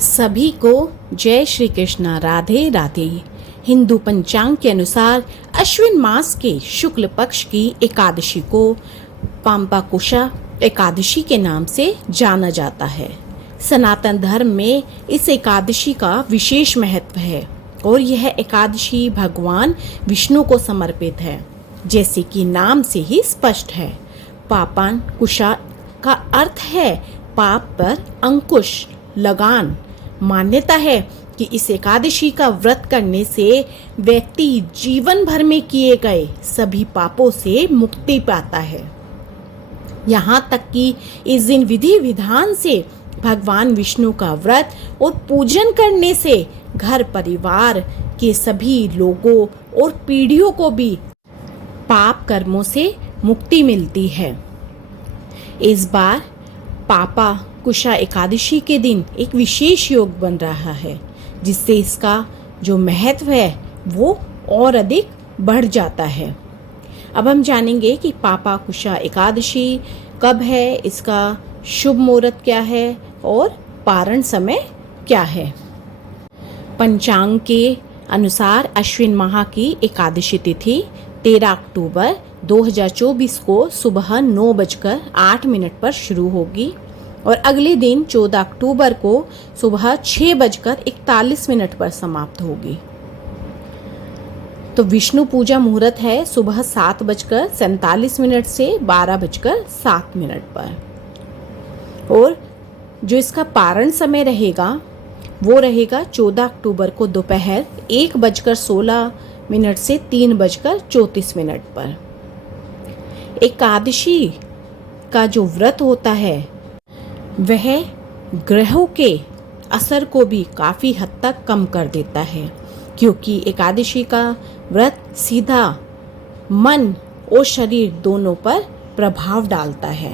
सभी को जय श्री कृष्ण। राधे राधे। हिंदू पंचांग के अनुसार अश्विन मास के शुक्ल पक्ष की एकादशी को पाम्पाकुशा एकादशी के नाम से जाना जाता है। सनातन धर्म में इस एकादशी का विशेष महत्व है और यह एकादशी भगवान विष्णु को समर्पित है। जैसे कि नाम से ही स्पष्ट है, पापांकुशा का अर्थ है पाप पर अंकुश, लगान। मान्यता है कि इस एकादशी का व्रत करने से व्यक्ति जीवन भर में किए गए सभी पापों से मुक्ति पाता है। यहाँ तक कि इस दिन विधि विधान से भगवान विष्णु का व्रत और पूजन करने से घर परिवार के सभी लोगों और पीढ़ियों को भी पाप कर्मों से मुक्ति मिलती है। इस बार पापा कुशा एकादशी के दिन एक विशेष योग बन रहा है, जिससे इसका जो महत्व है वो और अधिक बढ़ जाता है। अब हम जानेंगे कि पापा कुशा एकादशी कब है, इसका शुभ मुहूर्त क्या है और पारण समय क्या है। पंचांग के अनुसार अश्विन माह की एकादशी तिथि 13 अक्टूबर 2024 को सुबह 9:08 पर शुरू होगी और अगले दिन 14 अक्टूबर को सुबह 6:41 पर समाप्त होगी। तो विष्णु पूजा मुहूर्त है सुबह 7:47 से 12:07 पर। और जो इसका पारण समय रहेगा वो रहेगा 14 अक्टूबर को दोपहर 1:16 से 3:34 पर। एकादशी का जो व्रत होता है वह ग्रहों के असर को भी काफ़ी हद तक कम कर देता है, क्योंकि एकादशी का व्रत सीधा मन और शरीर दोनों पर प्रभाव डालता है।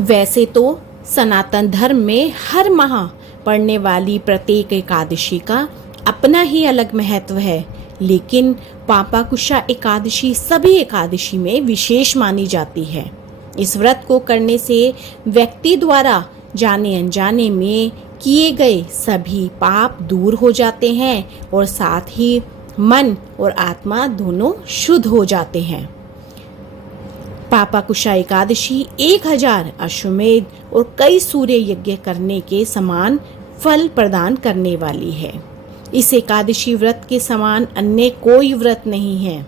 वैसे तो सनातन धर्म में हर माह पड़ने वाली प्रत्येक एकादशी का अपना ही अलग महत्व है, लेकिन पापाकुशा एकादशी सभी एकादशी में विशेष मानी जाती है। इस व्रत को करने से व्यक्ति द्वारा जाने अनजाने में किए गए सभी पाप दूर हो जाते हैं और साथ ही मन और आत्मा दोनों शुद्ध हो जाते हैं। पापाकुशा एकादशी 1000 अश्वमेध और कई सूर्य यज्ञ करने के समान फल प्रदान करने वाली है। इस एकादशी व्रत के समान अन्य कोई व्रत नहीं है।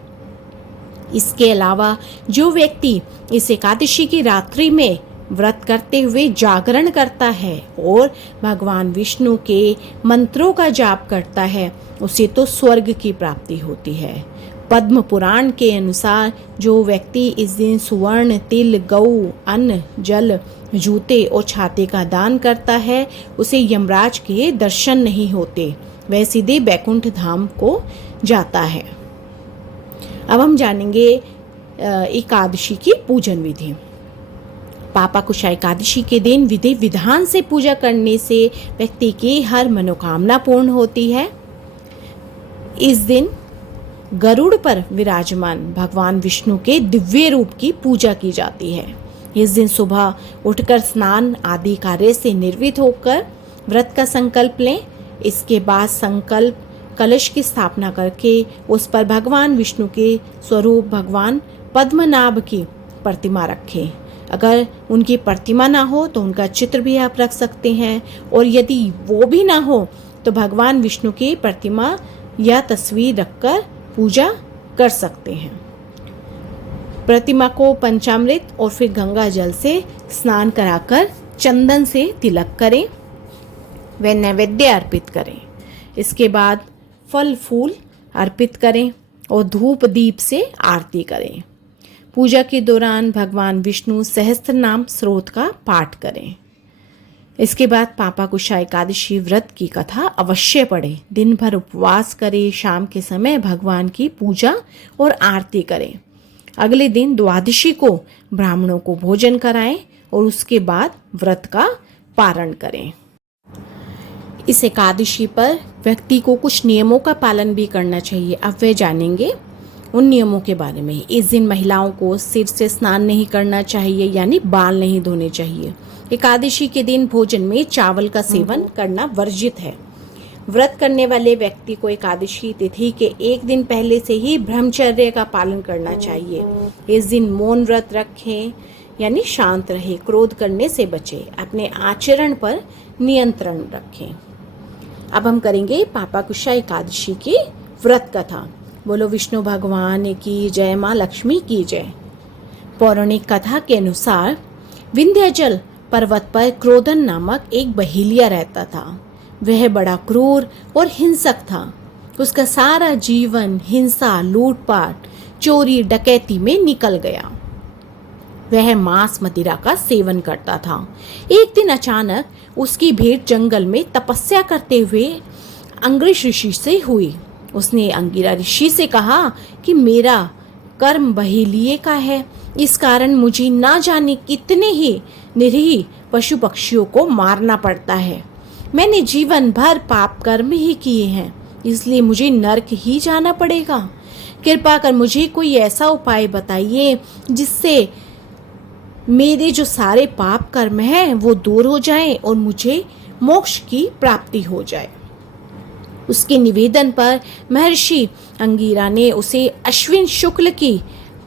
इसके अलावा जो व्यक्ति इस एकादशी की रात्रि में व्रत करते हुए जागरण करता है और भगवान विष्णु के मंत्रों का जाप करता है, उसे तो स्वर्ग की प्राप्ति होती है। पद्म पुराण के अनुसार जो व्यक्ति इस दिन सुवर्ण, तिल, गऊ, अन्न, जल, जूते और छाते का दान करता है, उसे यमराज के दर्शन नहीं होते, वह सीधे बैकुंठ धाम को जाता है। अब हम जानेंगे एकादशी की पूजन विधि। पापाकुशा एकादशी के दिन विधि विधान से पूजा करने से व्यक्ति की हर मनोकामना पूर्ण होती है। इस दिन गरुड़ पर विराजमान भगवान विष्णु के दिव्य रूप की पूजा की जाती है। इस दिन सुबह उठकर स्नान आदि कार्य से निर्वृत्त होकर व्रत का संकल्प लें। इसके बाद संकल्प कलश की स्थापना करके उस पर भगवान विष्णु के स्वरूप भगवान पद्मनाभ की प्रतिमा रखें। अगर उनकी प्रतिमा ना हो तो उनका चित्र भी आप रख सकते हैं, और यदि वो भी ना हो तो भगवान विष्णु की प्रतिमा या तस्वीर रखकर पूजा कर सकते हैं। प्रतिमा को पंचामृत और फिर गंगा जल से स्नान कराकर चंदन से तिलक करें व नैवेद्य अर्पित करें। इसके बाद फल फूल अर्पित करें और धूप दीप से आरती करें। पूजा के दौरान भगवान विष्णु सहस्त्र नाम स्रोत का पाठ करें। इसके बाद पापाकुशा एकादशी व्रत की कथा अवश्य पढ़ें। दिन भर उपवास करें। शाम के समय भगवान की पूजा और आरती करें। अगले दिन द्वादशी को ब्राह्मणों को भोजन कराएं और उसके बाद व्रत का पारण करें। इस एकादशी पर व्यक्ति को कुछ नियमों का पालन भी करना चाहिए। अब वे जानेंगे उन नियमों के बारे में। इस दिन महिलाओं को सिर से स्नान नहीं करना चाहिए, यानी बाल नहीं धोने चाहिए। एकादशी के दिन भोजन में चावल का सेवन करना वर्जित है। व्रत करने वाले व्यक्ति को एकादशी तिथि के एक दिन पहले से ही ब्रह्मचर्य का पालन करना चाहिए। इस दिन मौन व्रत रखें, यानी शांत रहे, क्रोध करने से बचे, अपने आचरण पर नियंत्रण रखें। अब हम करेंगे पापाकुशा एकादशी की व्रत कथा। बोलो विष्णु भगवान की जय, माँ लक्ष्मी की जय। पौराणिक कथा के अनुसार विंध्याचल पर्वत पर क्रोधन नामक एक बहेलिया रहता था। वह बड़ा क्रूर और हिंसक था। उसका सारा जीवन हिंसा, लूटपाट, चोरी, डकैती में निकल गया। वह मांस मदिरा का सेवन करता था। एक दिन अचानक उसकी भेंट जंगल में तपस्या करते हुए अंगिरस ऋषि से हुई। उसने अंगिरा ऋषि से कहा कि मेरा कर्म बहेलिये का है, इस कारण मुझे ना जाने कितने ही निरीह पशु पक्षियों को मारना पड़ता है। मैंने जीवन भर पाप कर्म ही किए हैं, इसलिए मुझे नरक ही जाना पड़ेगा। कृपा कर मुझे कोई ऐसा उपाय बताइए जिससे मेरे जो सारे पाप कर्म हैं वो दूर हो जाएं और मुझे मोक्ष की प्राप्ति हो जाए। उसके निवेदन पर महर्षि अंगिरा ने उसे अश्विन शुक्ल की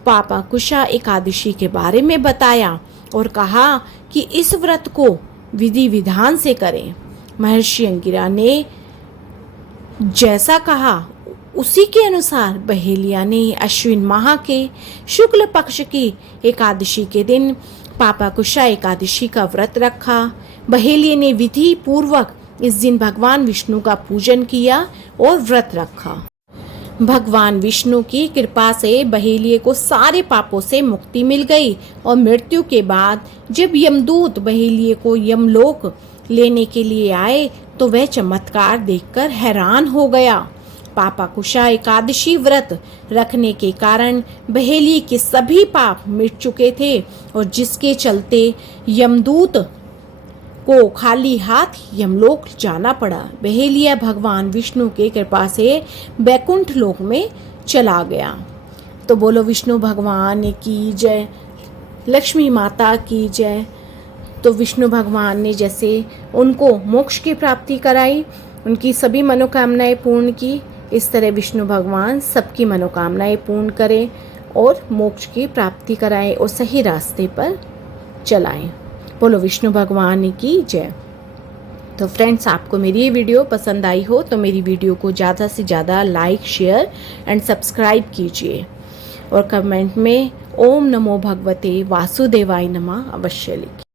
पापाकुशा एकादशी के बारे में बताया और कहा कि इस व्रत को विधि विधान से करें। महर्षि अंगिरा ने जैसा कहा उसी के अनुसार बहेलिया ने अश्विन माह के शुक्ल पक्ष की एकादशी के दिन पापाकुशा एकादशी का व्रत रखा। बहेलिये ने विधि पूर्वक इस दिन भगवान विष्णु का पूजन किया और व्रत रखा। भगवान विष्णु की कृपा से बहेलिये को सारे पापों से मुक्ति मिल गई और मृत्यु के बाद जब यमदूत बहेलिये को यमलोक लेने के लिए आए तो वह चमत्कार देखकर हैरान हो गया। पापाकुशा एकादशी व्रत रखने के कारण बहेलिये के सभी पाप मिट चुके थे और जिसके चलते यमदूत को खाली हाथ यमलोक जाना पड़ा। बहेलिया भगवान विष्णु के कृपा से बैकुंठ लोक में चला गया। तो बोलो विष्णु भगवान की जय, लक्ष्मी माता की जय। तो विष्णु भगवान ने जैसे उनको मोक्ष की प्राप्ति कराई, उनकी सभी मनोकामनाएं पूर्ण की, इस तरह विष्णु भगवान सबकी मनोकामनाएं पूर्ण करें और मोक्ष की प्राप्ति कराएं और सही रास्ते पर चलाएं। बोलो विष्णु भगवान की जय। तो फ्रेंड्स, आपको मेरी ये वीडियो पसंद आई हो तो मेरी वीडियो को ज़्यादा से ज़्यादा लाइक, शेयर एंड सब्सक्राइब कीजिए और कमेंट में ओम नमो भगवते वासुदेवाय नमः अवश्य लिखिए।